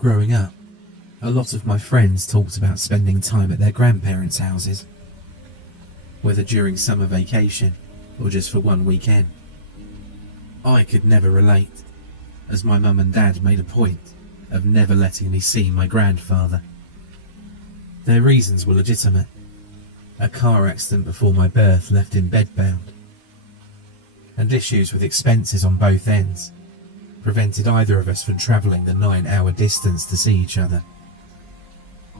Growing up, a lot of my friends talked about spending time at their grandparents' houses, whether during summer vacation or just for one weekend. I could never relate, as my mum and dad made a point of never letting me see my grandfather. Their reasons were legitimate. A car accident before my birth left him bedbound, and issues with expenses on both ends prevented either of us from travelling the 9-hour distance to see each other.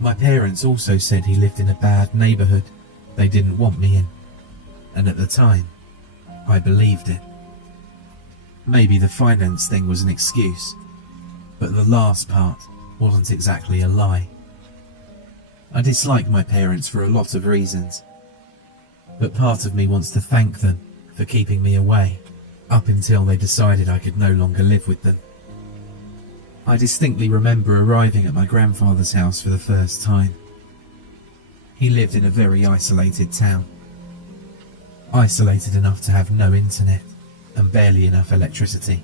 My parents also said he lived in a bad neighbourhood they didn't want me in, and at the time, I believed it. Maybe the finance thing was an excuse, but the last part wasn't exactly a lie. I dislike my parents for a lot of reasons, but part of me wants to thank them for keeping me away up until they decided I could no longer live with them. I distinctly remember arriving at my grandfather's house for the first time. He lived in a very isolated town, isolated enough to have no internet and barely enough electricity.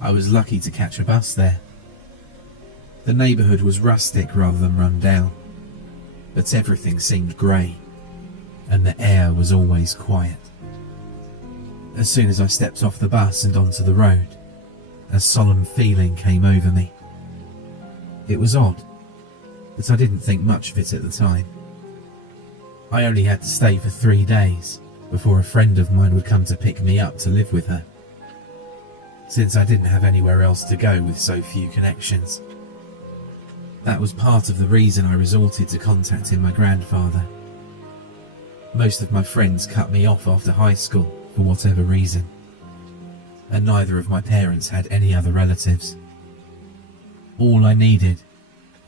I was lucky to catch a bus there. The neighbourhood was rustic rather than run down, but everything seemed grey, and the air was always quiet. As soon as I stepped off the bus and onto the road, a solemn feeling came over me. It was odd, but I didn't think much of it at the time. I only had to stay for 3 days before a friend of mine would come to pick me up to live with her, since I didn't have anywhere else to go with so few connections. That was part of the reason I resorted to contacting my grandfather. Most of my friends cut me off after high school for whatever reason, and neither of my parents had any other relatives. All I needed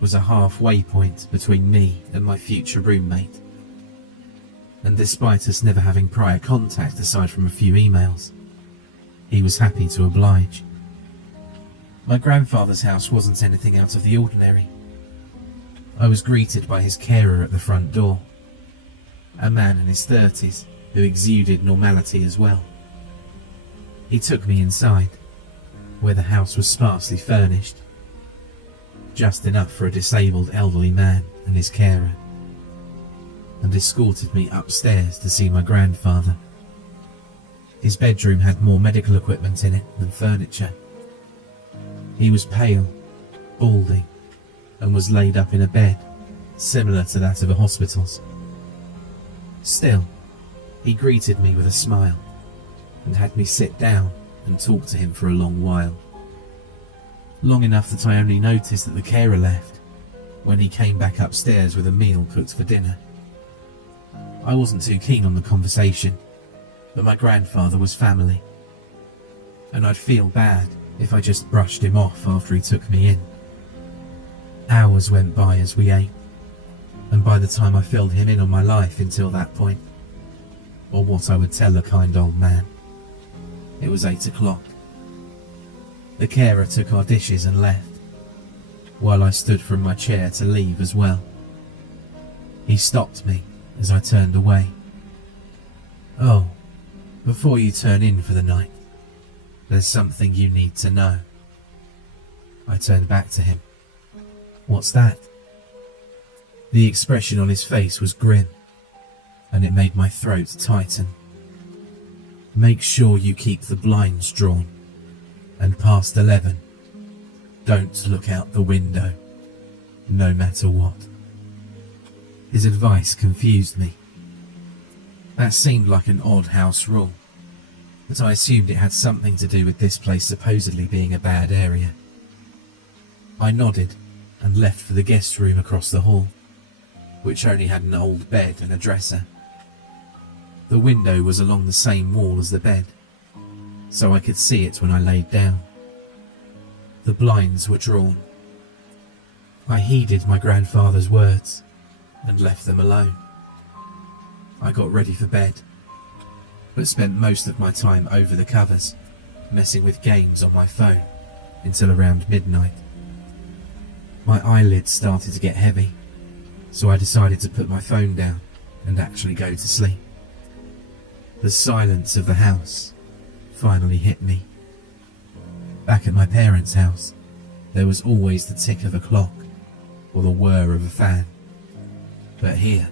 was a halfway point between me and my future roommate, and despite us never having prior contact aside from a few emails, he was happy to oblige. My grandfather's house wasn't anything out of the ordinary. I was greeted by his carer at the front door, a man in his 30s who exuded normality as well. He took me inside, where the house was sparsely furnished, just enough for a disabled elderly man and his carer, and escorted me upstairs to see my grandfather. His bedroom had more medical equipment in it than furniture. He was pale, balding, and was laid up in a bed similar to that of a hospital's. Still, he greeted me with a smile and had me sit down and talk to him for a long while. Long enough that I only noticed that the carer left when he came back upstairs with a meal cooked for dinner. I wasn't too keen on the conversation, but my grandfather was family, and I'd feel bad if I just brushed him off after he took me in. Hours went by as we ate, and by the time I filled him in on my life until that point, or what I would tell a kind old man, it was 8 o'clock. The carer took our dishes and left, while I stood from my chair to leave as well. He stopped me as I turned away. "Oh, before you turn in for the night, there's something you need to know." I turned back to him. "What's that?" The expression on his face was grim, and it made my throat tighten. "Make sure you keep the blinds drawn, and past 11, don't look out the window, no matter what." His advice confused me. That seemed like an odd house rule, but I assumed it had something to do with this place supposedly being a bad area. I nodded and left for the guest room across the hall, which only had an old bed and a dresser. The window was along the same wall as the bed, so I could see it when I laid down. The blinds were drawn. I heeded my grandfather's words and left them alone. I got ready for bed, but spent most of my time over the covers, messing with games on my phone until around midnight. My eyelids started to get heavy, so I decided to put my phone down and actually go to sleep. The silence of the house finally hit me. Back at my parents' house, there was always the tick of a clock or the whir of a fan. But here,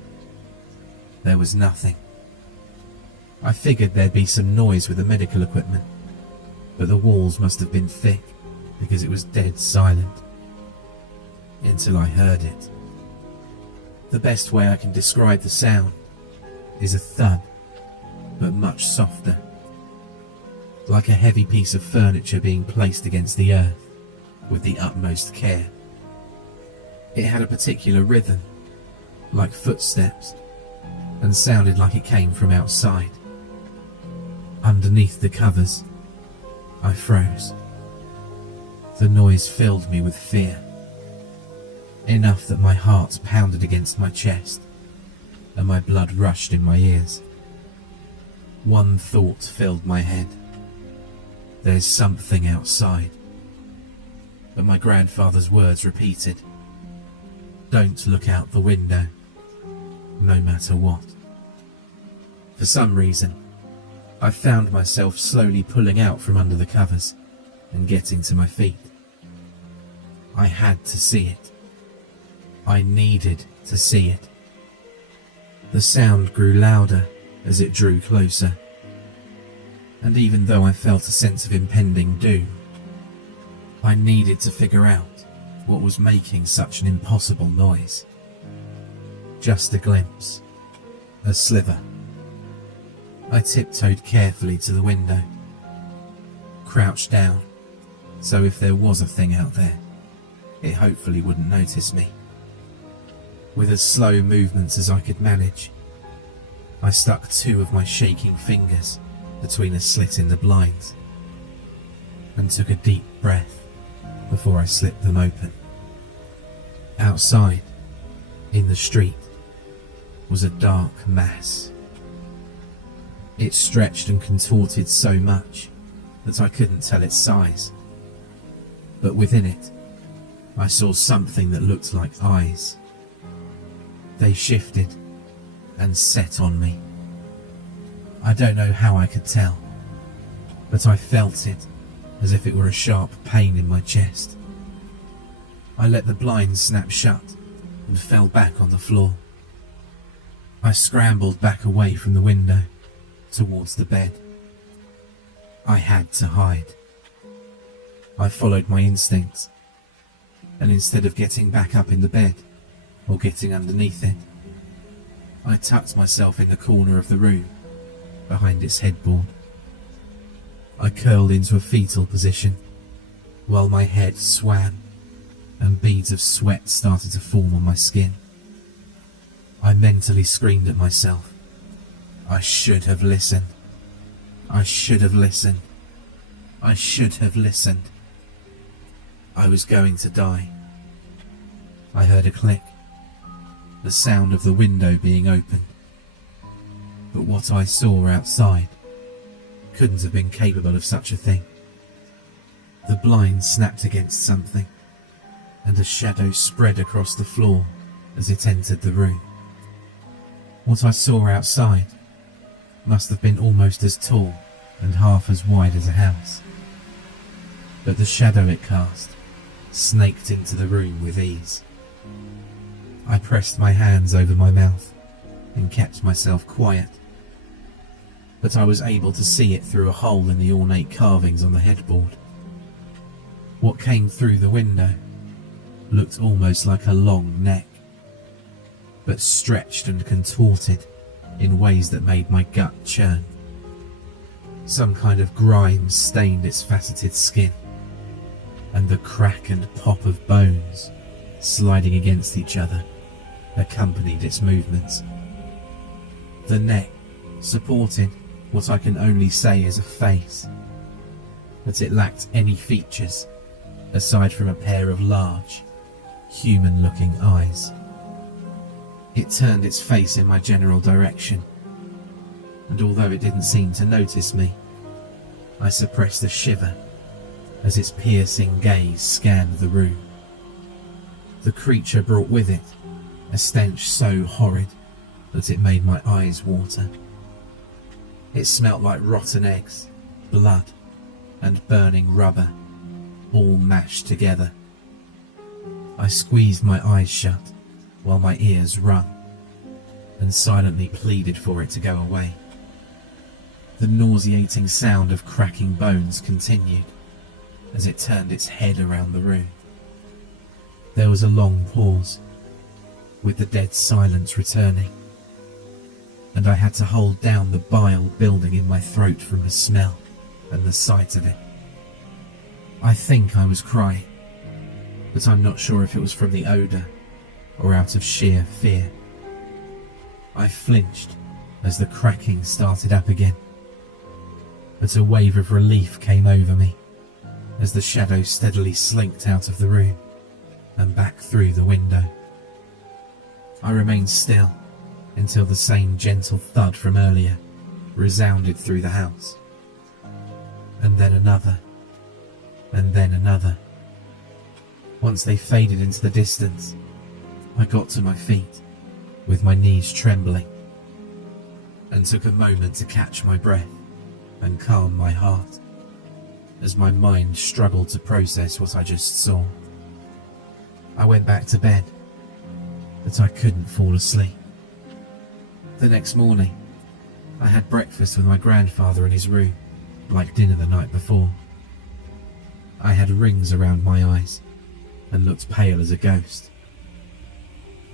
there was nothing. I figured there'd be some noise with the medical equipment, but the walls must have been thick because it was dead silent. Until I heard it. The best way I can describe the sound is a thud, but much softer. Like a heavy piece of furniture being placed against the earth with the utmost care. It had a particular rhythm, like footsteps, and sounded like it came from outside. Underneath the covers, I froze. The noise filled me with fear, enough that my heart pounded against my chest and my blood rushed in my ears. One thought filled my head. There's something outside. But my grandfather's words repeated. Don't look out the window, no matter what. For some reason, I found myself slowly pulling out from under the covers and getting to my feet. I had to see it. I needed to see it. The sound grew louder as it drew closer, and even though I felt a sense of impending doom, I needed to figure out what was making such an impossible noise. Just a glimpse, a sliver. I tiptoed carefully to the window, crouched down, so if there was a thing out there, it hopefully wouldn't notice me. With as slow movements as I could manage, I stuck two of my shaking fingers between a slit in the blinds and took a deep breath before I slipped them open. Outside, in the street, was a dark mass. It stretched and contorted so much that I couldn't tell its size. But within it, I saw something that looked like eyes. They shifted and set on me. I don't know how I could tell, but I felt it as if it were a sharp pain in my chest. I let the blinds snap shut and fell back on the floor. I scrambled back away from the window towards the bed. I had to hide. I followed my instincts, and instead of getting back up in the bed or getting underneath it, I tucked myself in the corner of the room behind its headboard. I curled into a fetal position while my head swam and beads of sweat started to form on my skin. I mentally screamed at myself. I should have listened. I should have listened. I should have listened. I was going to die. I heard a click, the sound of the window being opened. But what I saw outside couldn't have been capable of such a thing. The blind snapped against something, and a shadow spread across the floor as it entered the room. What I saw outside must have been almost as tall and half as wide as a house. But the shadow it cast snaked into the room with ease. I pressed my hands over my mouth and kept myself quiet, but I was able to see it through a hole in the ornate carvings on the headboard. What came through the window looked almost like a long neck, but stretched and contorted in ways that made my gut churn. Some kind of grime stained its faceted skin, and the crack and pop of bones sliding against each other accompanied its movements. The neck supported what I can only say is a face, but it lacked any features aside from a pair of large, human-looking eyes. It turned its face in my general direction, and although it didn't seem to notice me, I suppressed a shiver as its piercing gaze scanned the room. The creature brought with it a stench so horrid that it made my eyes water. It smelt like rotten eggs, blood, and burning rubber, all mashed together I squeezed my eyes shut while my ears rung and silently pleaded for it to go away. The nauseating sound of cracking bones continued as it turned its head around the room. There was a long pause, with the dead silence returning, and I had to hold down the bile building in my throat from the smell and the sight of it. I think I was crying, but I'm not sure if it was from the odour or out of sheer fear. I flinched as the cracking started up again, but a wave of relief came over me as the shadow steadily slinked out of the room and back through the window. I remained still until the same gentle thud from earlier resounded through the house, and then another, and then another. Once they faded into the distance, I got to my feet with my knees trembling and took a moment to catch my breath and calm my heart as my mind struggled to process what I just saw. I went back to bed, but I couldn't fall asleep. The next morning, I had breakfast with my grandfather in his room, like dinner the night before. I had rings around my eyes and looked pale as a ghost.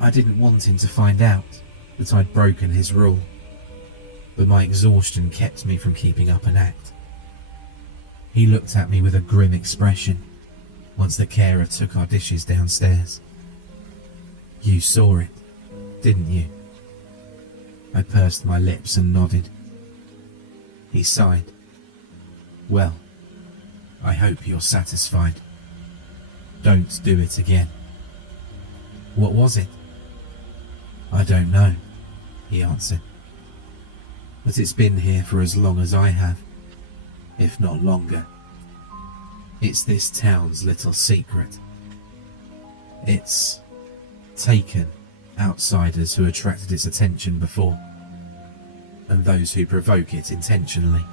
I didn't want him to find out that I'd broken his rule, but my exhaustion kept me from keeping up an act. He looked at me with a grim expression once the carer took our dishes downstairs. "You saw it, didn't you?" I pursed my lips and nodded. He sighed. "Well, I hope you're satisfied. Don't do it again." "What was it?" "I don't know," he answered. "But it's been here for as long as I have, if not longer. It's this town's little secret. It's taken outsiders who attracted its attention before, and those who provoke it intentionally.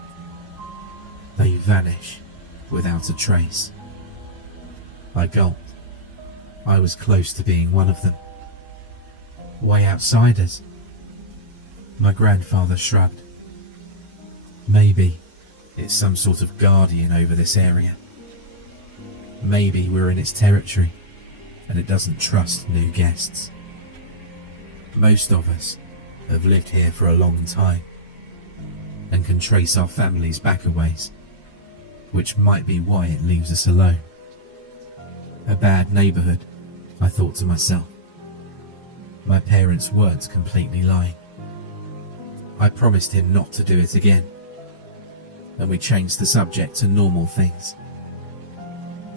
They vanish without a trace." I gulped. I was close to being one of them. "Why outsiders?" My grandfather shrugged. "Maybe it's some sort of guardian over this area. Maybe we're in its territory and it doesn't trust new guests. Most of us have lived here for a long time and can trace our families back a ways, which might be why it leaves us alone. A bad neighbourhood, I thought to myself. My parents weren't completely lying. I promised him not to do it again, and we changed the subject to normal things.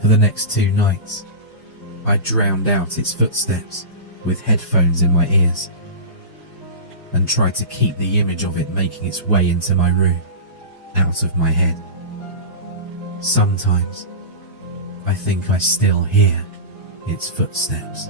For the next 2 nights, I drowned out its footsteps with headphones in my ears and tried to keep the image of it making its way into my room out of my head. Sometimes I think I still hear its footsteps.